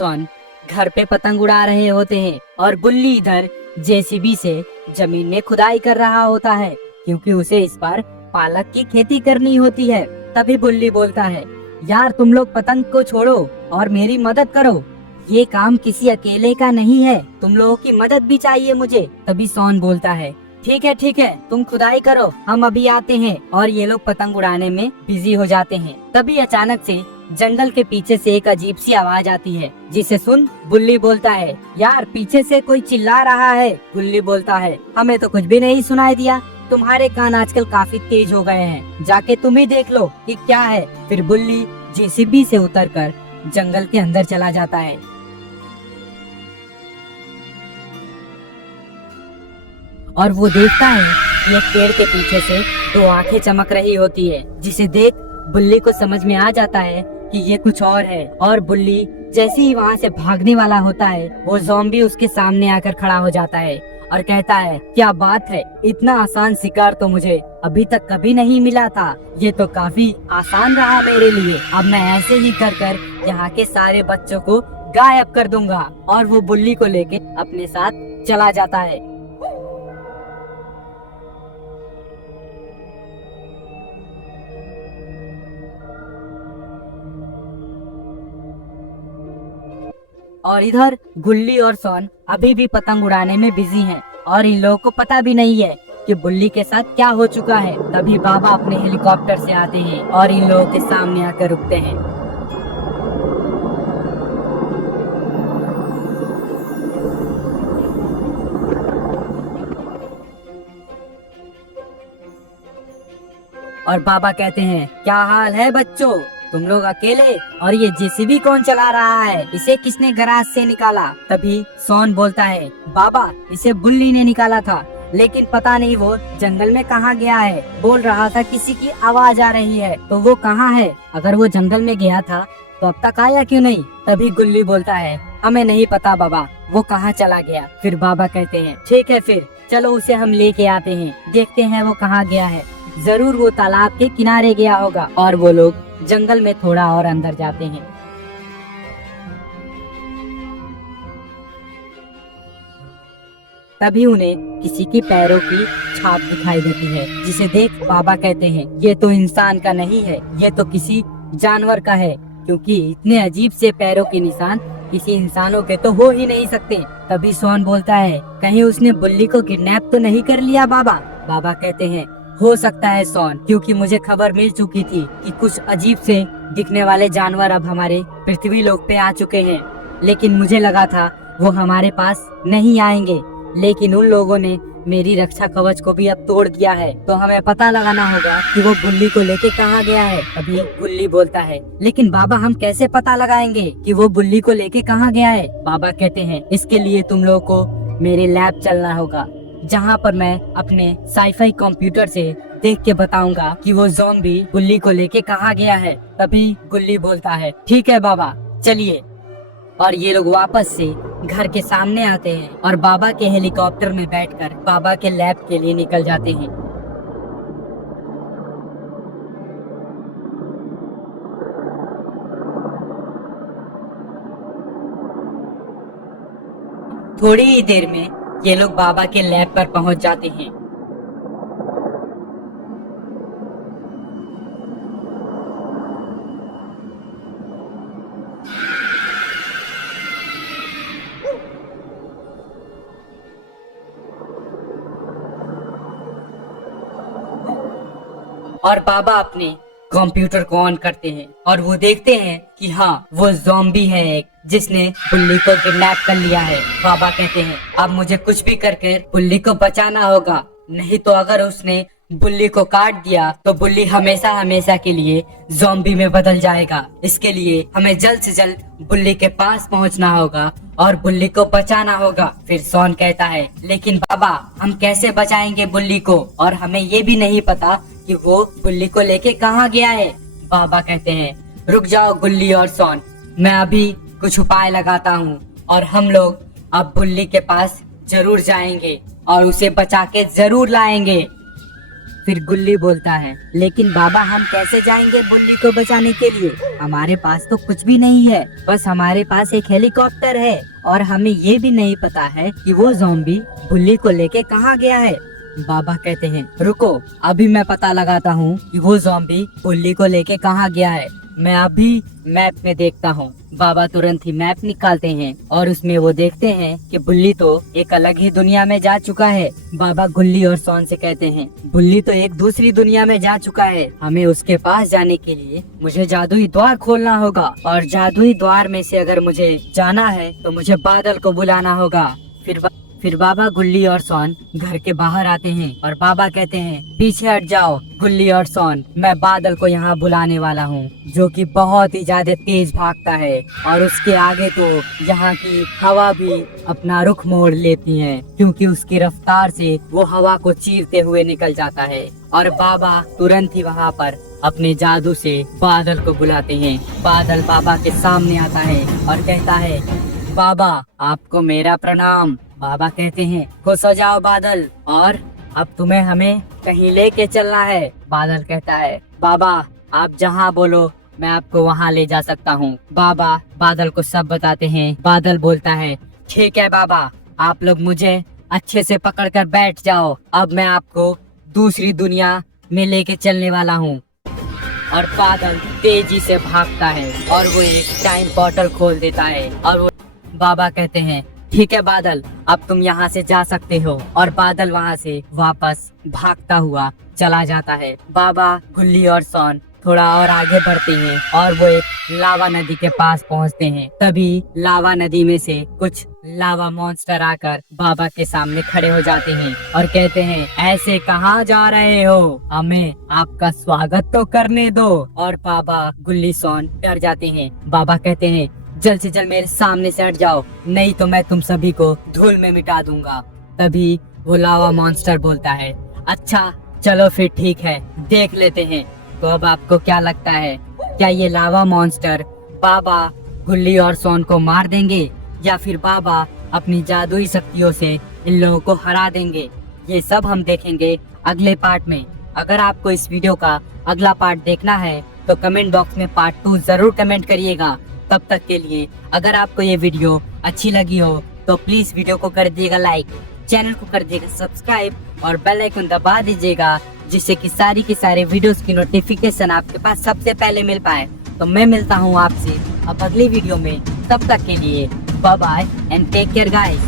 सोन घर पे पतंग उड़ा रहे होते हैं और बुल्ली इधर जेसीबी से जमीन में खुदाई कर रहा होता है, क्योंकि उसे इस बार पालक की खेती करनी होती है। तभी बुल्ली बोलता है, यार तुम लोग पतंग को छोड़ो और मेरी मदद करो, ये काम किसी अकेले का नहीं है, तुम लोगों की मदद भी चाहिए मुझे। तभी सोन बोलता है, ठीक है तुम खुदाई करो, हम अभी आते हैं। और ये लोग पतंग उड़ाने में बिजी हो जाते हैं। तभी अचानक से जंगल के पीछे से एक अजीब सी आवाज आती है, जिसे सुन बुल्ली बोलता है, यार पीछे से कोई चिल्ला रहा है। बुल्ली बोलता है, हमें तो कुछ भी नहीं सुनाई दिया, तुम्हारे कान आजकल काफी तेज हो गए हैं, जाके तुम ही देख लो कि क्या है। फिर बुल्ली जेसीबी से उतरकर जंगल के अंदर चला जाता है और वो देखता है कि एक पेड़ के पीछे से दो आंखें चमक रही होती है, जिसे देख बुल्ली को समझ में आ जाता है कि ये कुछ और है। और बुल्ली जैसे ही वहाँ से भागने वाला होता है, वो ज़ॉम्बी उसके सामने आकर खड़ा हो जाता है और कहता है, क्या बात है, इतना आसान शिकार तो मुझे अभी तक कभी नहीं मिला था, ये तो काफी आसान रहा मेरे लिए। अब मैं ऐसे ही कर यहाँ के सारे बच्चों को गायब कर दूंगा। और वो बुल्ली को लेके अपने साथ चला जाता है। और इधर गुल्ली और सोन अभी भी पतंग उड़ाने में बिजी हैं और इन लोगों को पता भी नहीं है कि बुल्ली के साथ क्या हो चुका है। तभी बाबा अपने हेलीकॉप्टर से आते हैं और इन लोगों के सामने आकर रुकते हैं। और बाबा कहते हैं, क्या हाल है बच्चों, तुम लोग अकेले, और ये जेसीबी कौन चला रहा है, इसे किसने गैराज से निकाला। तभी सोन बोलता है, बाबा इसे बुल्ली ने निकाला था, लेकिन पता नहीं वो जंगल में कहाँ गया है, बोल रहा था किसी की आवाज आ रही है, तो वो कहाँ है, अगर वो जंगल में गया था तो अब तक आया क्यों नहीं। तभी गुल्ली बोलता है, हमें नहीं पता बाबा, वो कहाँ चला गया। फिर बाबा कहते हैं, ठीक है फिर चलो उसे हम लेके आते हैं, देखते हैं वो कहाँ गया है, जरूर वो तालाब के किनारे गया होगा। और वो लोग जंगल में थोड़ा और अंदर जाते हैं। तभी उन्हें किसी की पैरों की छाप दिखाई देती है, जिसे देख बाबा कहते हैं, ये तो इंसान का नहीं है, ये तो किसी जानवर का है, क्योंकि इतने अजीब से पैरों के निशान किसी इंसानों के तो हो ही नहीं सकते। तभी सोन बोलता है, कहीं उसने बुल्ली को किडनैप तो नहीं कर लिया बाबा। बाबा कहते हैं, हो सकता है सोन, क्योंकि मुझे खबर मिल चुकी थी कि कुछ अजीब से दिखने वाले जानवर अब हमारे पृथ्वी लोक पे आ चुके हैं, लेकिन मुझे लगा था वो हमारे पास नहीं आएंगे, लेकिन उन लोगों ने मेरी रक्षा कवच को भी अब तोड़ दिया है, तो हमें पता लगाना होगा कि वो बुल्ली को लेके कहाँ गया है। अभी बुल्ली बोलता है, लेकिन बाबा हम कैसे पता लगाएंगे कि वो बुल्ली को लेके कहाँ गया है। बाबा कहते हैं, इसके लिए तुम लोगों को मेरे लैब चलना होगा, जहाँ पर मैं अपने साईफाई कंप्यूटर से देख के बताऊंगा कि वो ज़ॉम्बी बुल्ली को लेके कहाँ गया है। तभी गुल्ली बोलता है, ठीक है बाबा चलिए। और ये लोग वापस से घर के सामने आते हैं और बाबा के हेलीकॉप्टर में बैठकर बाबा के लैब के लिए निकल जाते हैं। थोड़ी ही देर में ये लोग बाबा के लैब पर पहुंच जाते हैं। और बाबा अपने कंप्यूटर को ऑन करते हैं और वो देखते हैं कि हाँ वो ज़ॉम्बी है एक, जिसने बुल्ली को किडनैप कर लिया है। बाबा कहते हैं, अब मुझे कुछ भी करके बुल्ली को बचाना होगा, नहीं तो अगर उसने बुल्ली को काट दिया तो बुल्ली हमेशा हमेशा के लिए ज़ॉम्बी में बदल जाएगा। इसके लिए हमें जल्द से जल्द बुल्ली के पास पहुंचना होगा और बुल्ली को बचाना होगा। फिर सोन कहता है, लेकिन बाबा हम कैसे बचाएंगे बुल्ली को, और हमें ये भी नहीं पता कि वो बुल्ली को लेके कहाँ गया है। बाबा कहते हैं, रुक जाओ गुल्ली और सोन, मैं अभी कुछ उपाय लगाता हूँ और हम लोग अब बुल्ली के पास जरूर जाएंगे और उसे बचा के जरूर लाएंगे। फिर गुल्ली बोलता है, लेकिन बाबा हम कैसे जाएंगे बुल्ली को बचाने के लिए? हमारे पास तो कुछ भी नहीं है, बस हमारे पास एक हेलीकॉप्टर है और हमें ये भी नहीं पता है कि वो ज़ॉम्बी बुल्ली को लेके कहाँ गया है। बाबा कहते हैं, रुको, अभी मैं पता लगाता हूँ कि वो ज़ॉम्बी बुल्ली को लेके कहाँ गया है। मैं अभी मैप में देखता हूँ। बाबा तुरंत ही मैप निकालते हैं और उसमें वो देखते हैं कि बुल्ली तो एक अलग ही दुनिया में जा चुका है। बाबा गुल्ली और सोन से कहते हैं, बुल्ली तो एक दूसरी दुनिया में जा चुका है, हमें उसके पास जाने के लिए मुझे जादुई द्वार खोलना होगा और जादुई द्वार में से अगर मुझे जाना है तो मुझे बादल को बुलाना होगा। फिर बाबा गुल्ली और सोन घर के बाहर आते हैं और बाबा कहते हैं, पीछे हट जाओ गुल्ली और सोन, मैं बादल को यहाँ बुलाने वाला हूँ, जो कि बहुत ही ज्यादा तेज भागता है और उसके आगे तो यहाँ की हवा भी अपना रुख मोड़ लेती है, क्योंकि उसकी रफ्तार से वो हवा को चीरते हुए निकल जाता है। और बाबा तुरंत ही वहाँ पर अपने जादू से बादल को बुलाते हैं। बादल बाबा के सामने आता है और कहता है, बाबा आपको मेरा प्रणाम। बाबा कहते हैं, खुश हो जाओ बादल, और अब तुम्हें हमें कहीं लेके चलना है। बादल कहता है, बाबा आप जहाँ बोलो मैं आपको वहाँ ले जा सकता हूँ। बाबा बादल को सब बताते हैं। बादल बोलता है, ठीक है बाबा, आप लोग मुझे अच्छे से पकड़कर बैठ जाओ, अब मैं आपको दूसरी दुनिया में लेके चलने वाला हूँ। और बादल तेजी से भागता है और वो एक टाइम पोर्टल खोल देता है और वो बाबा कहते हैं, ठीक है बादल, अब तुम यहाँ से जा सकते हो। और बादल वहाँ से वापस भागता हुआ चला जाता है। बाबा गुल्ली और सोन थोड़ा और आगे बढ़ते हैं और वो एक लावा नदी के पास पहुँचते हैं। तभी लावा नदी में से कुछ लावा मॉन्स्टर आकर बाबा के सामने खड़े हो जाते हैं और कहते हैं, ऐसे कहाँ जा रहे हो, हमें आपका स्वागत तो करने दो। और बाबा गुल्ली सोन डर जाते हैं। बाबा कहते हैं, जल्द से जल्द मेरे सामने से हट जाओ, नहीं तो मैं तुम सभी को धूल में मिटा दूंगा। तभी वो लावा मॉन्स्टर बोलता है, अच्छा चलो फिर ठीक है, देख लेते हैं। तो अब आपको क्या लगता है, क्या ये लावा मॉन्स्टर बाबा गुल्ली और सोन को मार देंगे या फिर बाबा अपनी जादुई शक्तियों से इन लोगों को हरा देंगे? ये सब हम देखेंगे अगले पार्ट में। अगर आपको इस वीडियो का अगला पार्ट देखना है तो कमेंट बॉक्स में पार्ट 2 जरूर कमेंट करिएगा। तब तक के लिए अगर आपको ये वीडियो अच्छी लगी हो तो प्लीज वीडियो को कर दीजिएगा लाइक, चैनल को कर दीजिएगा सब्सक्राइब और बेल आइकन दबा दीजिएगा, जिससे कि सारी की सारे वीडियोस की नोटिफिकेशन आपके पास सबसे पहले मिल पाए। तो मैं मिलता हूँ आपसे अब अगली वीडियो में, तब तक के लिए bye bye and take care guys.